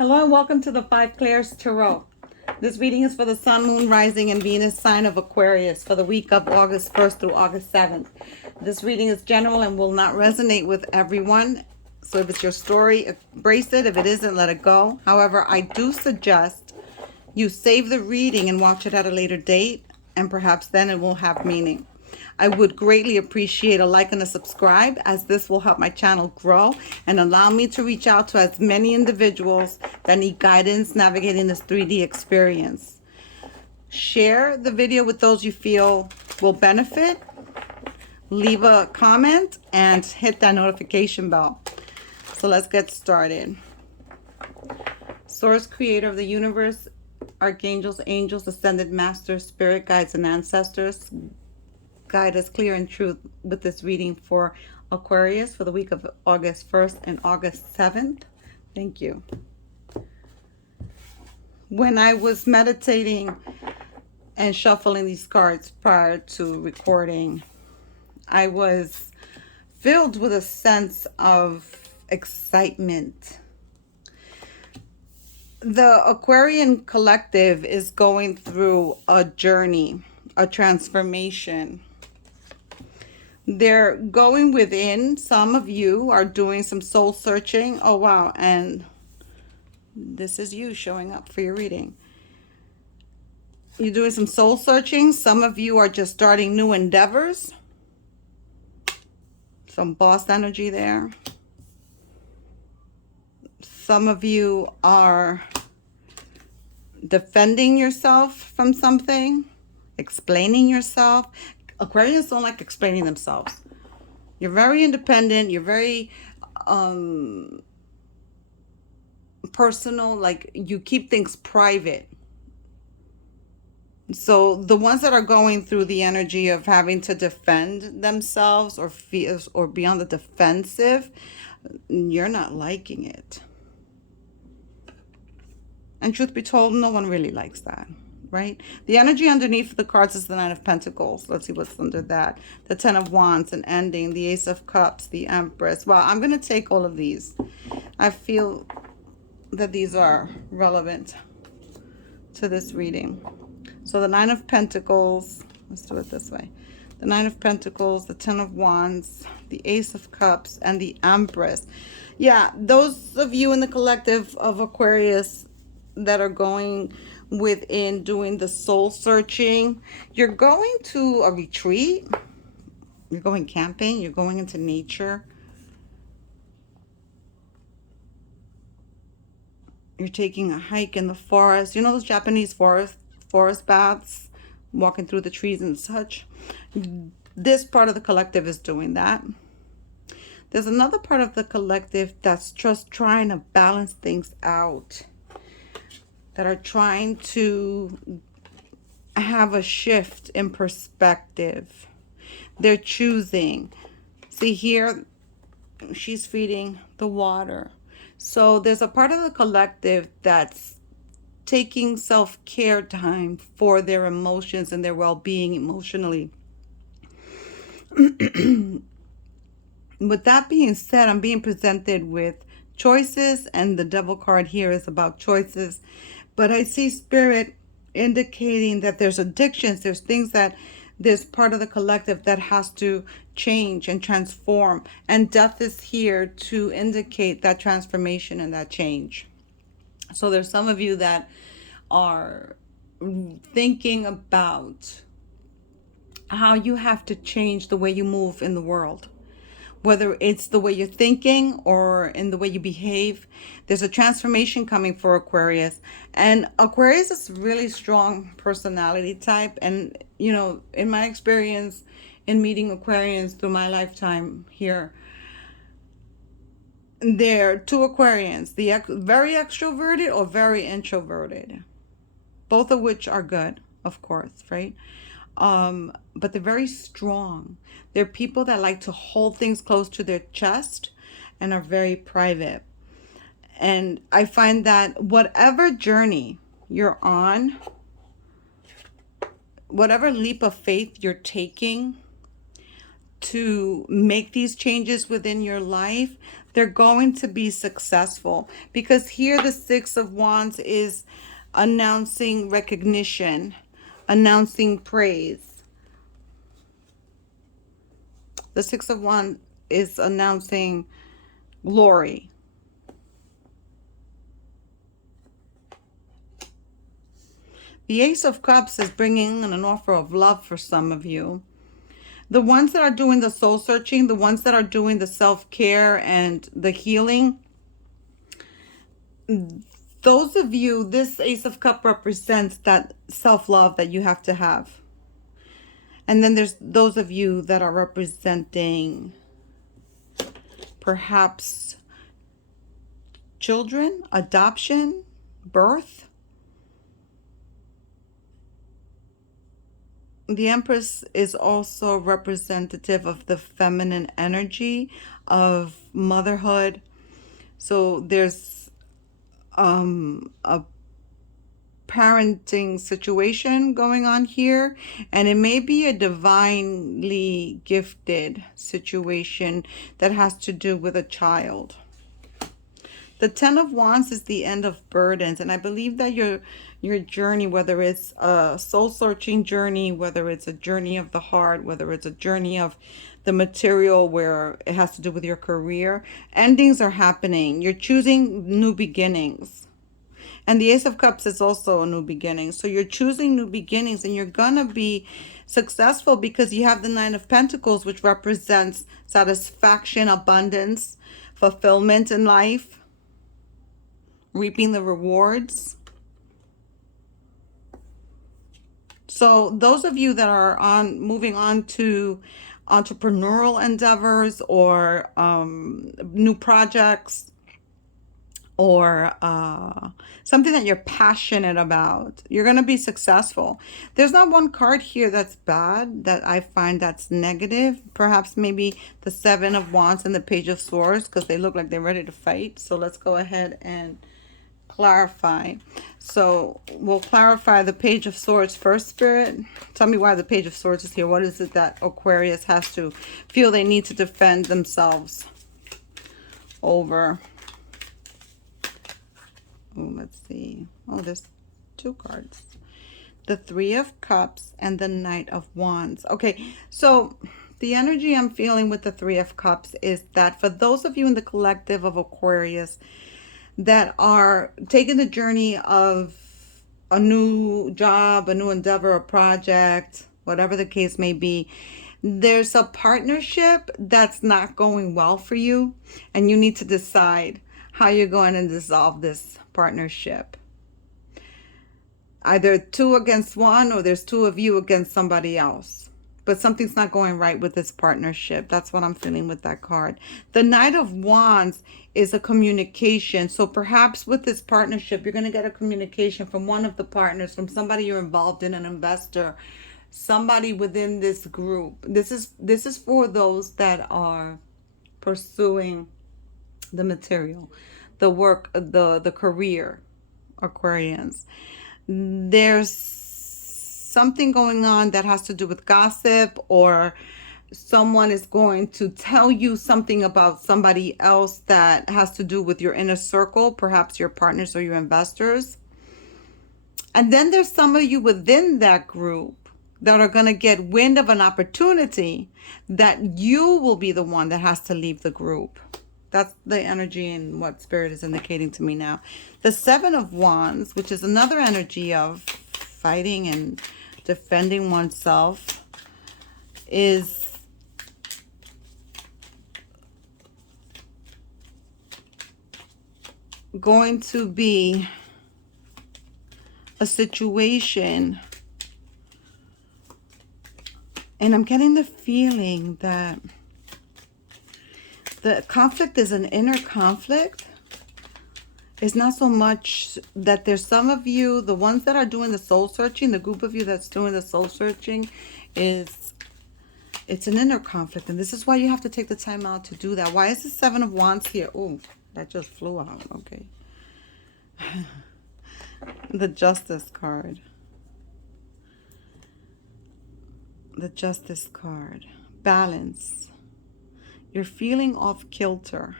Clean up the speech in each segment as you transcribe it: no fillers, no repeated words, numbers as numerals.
Hello and welcome to the Five Clairs Tarot. This reading is for the Sun, Moon, Rising, and Venus sign of Aquarius for the week of August 1st through August 7th. This reading is general and will not resonate with everyone. So if it's your story, embrace it. If it isn't, let it go. However, I do suggest you save the reading and watch it at a later date, and perhaps then it will have meaning. I would greatly appreciate a like and a subscribe, as this will help my channel grow and allow me to reach out to as many individuals that need guidance navigating this 3D experience. Share the video with those you feel will benefit. Leave a comment and hit that notification bell. So let's get started. Source, creator of the universe, archangels, angels, ascended masters, spirit guides, and ancestors, guide us clear and truth with this reading for Aquarius for the week of August 1st and August 7th. Thank you. When I was meditating and shuffling these cards prior to recording, I was filled with a sense of excitement. The Aquarian Collective is going through a journey, a transformation. They're going within. Some of you are doing some soul searching. Oh, wow. And this is you showing up for your reading. You're doing some soul searching. Some of you are just starting new endeavors. Some boss energy there. Some of you are defending yourself from something, explaining yourself. Aquarians don't like explaining themselves. You're very independent. You're very personal. Like, you keep things private. So the ones that are going through the energy of having to defend themselves or feel or be on the defensive, you're not liking it. And truth be told, no one really likes that. Right? The energy underneath the cards is the Nine of Pentacles. Let's see what's under that. The Ten of Wands, an ending. The Ace of Cups, the Empress. Well, I'm going to take all of these. I feel that these are relevant to this reading. So the Nine of Pentacles. Let's do it this way. The Nine of Pentacles, the Ten of Wands, the Ace of Cups, and the Empress. Yeah, those of you in the collective of Aquarius that are going within doing the soul searching, you're going to a retreat, you're going camping, you're going into nature, you're taking a hike in the forest. You know those Japanese forest baths, walking through the trees and such? This part of the collective is doing that. There's another part of the collective that's just trying to balance things out, that are trying to have a shift in perspective. They're choosing. See here, she's feeding the water. So there's a part of the collective that's taking self-care time for their emotions and their well-being emotionally. With that being said, I'm being presented with choices, and the Devil card here is about choices. But I see Spirit indicating that there's addictions, there's things that there's part of the collective that has to change and transform. And death is here to indicate that transformation and that change. So there's some of you that are thinking about how you have to change the way you move in the world. Whether it's the way you're thinking or in the way you behave, there's a transformation coming for Aquarius. And Aquarius is a really strong personality type. And, you know, in my experience in meeting Aquarians through my lifetime here, there are two Aquarians, the very extroverted or very introverted, both of which are good, of course, right? But they're very strong. They're people that like to hold things close to their chest and are very private. And I find that whatever journey you're on, whatever leap of faith you're taking to make these changes within your life, They're going to be successful, because here the Six of Wands is announcing recognition, announcing praise. The Six of Wands is announcing glory. The Ace of Cups is bringing in an offer of love for some of you. The ones that are doing the soul searching, the ones that are doing the self-care and the healing, those of you, this Ace of Cups represents that self-love that you have to have. And then there's those of you that are representing perhaps children, adoption, birth. The Empress is also representative of the feminine energy of motherhood. So there's a parenting situation going on here, and it may be a divinely gifted situation that has to do with a child. The Ten of Wands is the end of burdens, and I believe that your journey, whether it's a soul-searching journey, whether it's a journey of the heart, whether it's a journey of the material where it has to do with your career, endings are happening. You're choosing new beginnings. And the Ace of Cups is also a new beginning. So you're choosing new beginnings, and you're going to be successful because you have the Nine of Pentacles, which represents satisfaction, abundance, fulfillment in life, reaping the rewards. So those of you that are moving on to entrepreneurial endeavors or new projects, or something that you're passionate about, you're going to be successful. There's not one card here that's bad, that I find that's negative. Perhaps maybe the Seven of Wands and the Page of Swords, because they look like they're ready to fight. So let's go ahead and clarify. So we'll clarify the Page of Swords first, Spirit. Tell me why the Page of Swords is here. What is it that Aquarius has to feel they need to defend themselves over? Oh, let's see. Oh, there's two cards. The Three of Cups and the Knight of Wands. Okay, so the energy I'm feeling with the Three of Cups is that for those of you in the collective of Aquarius that are taking the journey of a new job, a new endeavor, a project, whatever the case may be, there's a partnership that's not going well for you, and you need to decide how you're going to dissolve this partnership. Either two against one, or there's two of you against somebody else. But something's not going right with this partnership. That's what I'm feeling with that card. The Knight of Wands is a communication. So perhaps with this partnership, you're going to get a communication from one of the partners, from somebody you're involved in, an investor, somebody within this group. This is for those that are pursuing the material, the work, the career, Aquarians. There's something going on that has to do with gossip, or someone is going to tell you something about somebody else that has to do with your inner circle, perhaps your partners or your investors. And then there's some of you within that group that are going to get wind of an opportunity that you will be the one that has to leave the group. That's the energy and what Spirit is indicating to me now. The Seven of Wands, which is another energy of fighting and defending oneself, is going to be a situation, and I'm getting the feeling that the conflict is an inner conflict. It's not so much that there's some of you, the ones that are doing the soul searching, the group of you that's doing the soul searching, it's an inner conflict. And this is why you have to take the time out to do that. Why is the Seven of Wands here? Oh, that just flew out. Okay. The Justice card. The Justice card. Balance. You're feeling off kilter.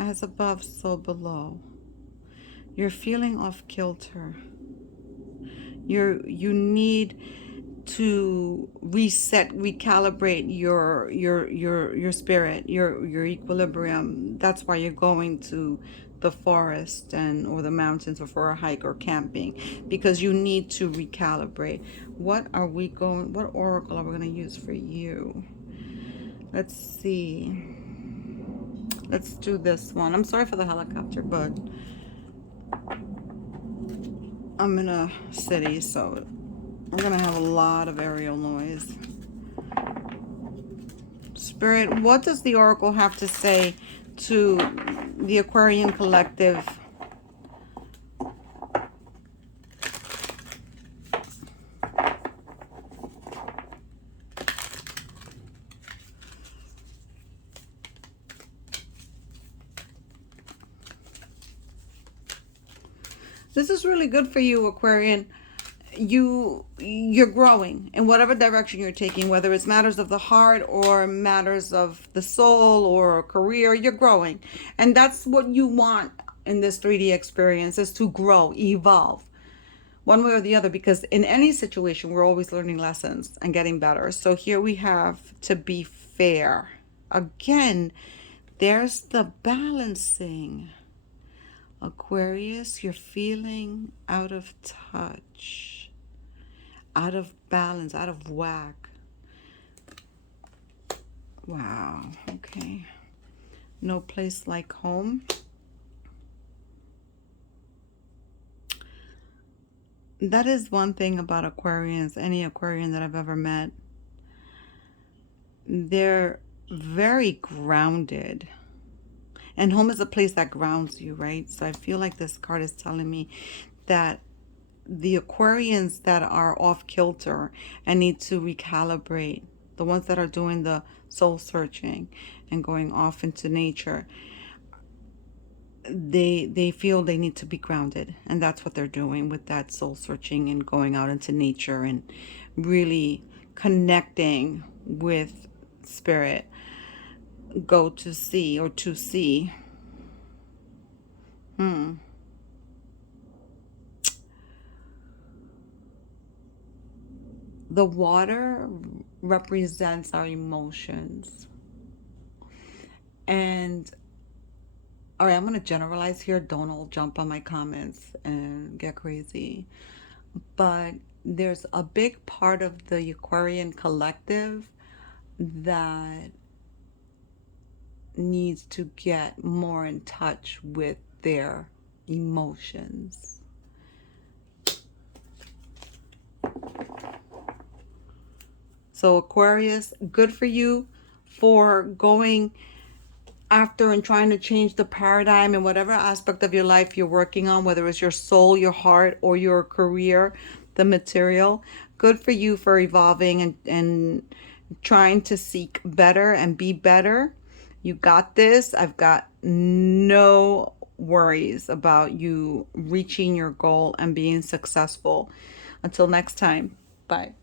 As above, so below. You're feeling off kilter. You need to reset, recalibrate your spirit, your equilibrium. That's why you're going to the forest and or the mountains or for a hike or camping, because you need to recalibrate. What oracle are we going to use for you? Let's see. Let's do this one. I'm sorry for the helicopter, but I'm in a city, so we're going to have a lot of aerial noise. Spirit, what does the oracle have to say to the Aquarian Collective? This is really good for you, Aquarian. You're growing in whatever direction you're taking, whether it's matters of the heart or matters of the soul or career. You're growing, and that's what you want in this 3D experience, is to grow, evolve one way or the other, because in any situation we're always learning lessons and getting better. So here we have to be fair. Again, there's the balancing. Aquarius, you're feeling out of touch, out of balance, out of whack. Wow, okay. No place like home. That is one thing about Aquarians, any Aquarian that I've ever met. They're very grounded. And home is a place that grounds you, right? So I feel like this card is telling me that the Aquarians that are off kilter and need to recalibrate, the ones that are doing the soul searching and going off into nature, they feel they need to be grounded, and that's what they're doing with that soul searching and going out into nature and really connecting with spirit. Go to see, or to see. The water represents our emotions. And all right, I'm going to generalize here. Don't all jump on my comments and get crazy. But there's a big part of the Aquarian Collective that needs to get more in touch with their emotions. So Aquarius, good for you for going after and trying to change the paradigm in whatever aspect of your life you're working on, whether it's your soul, your heart, or your career, the material. Good for you for evolving and trying to seek better and be better. You got this. I've got no worries about you reaching your goal and being successful. Until next time, bye.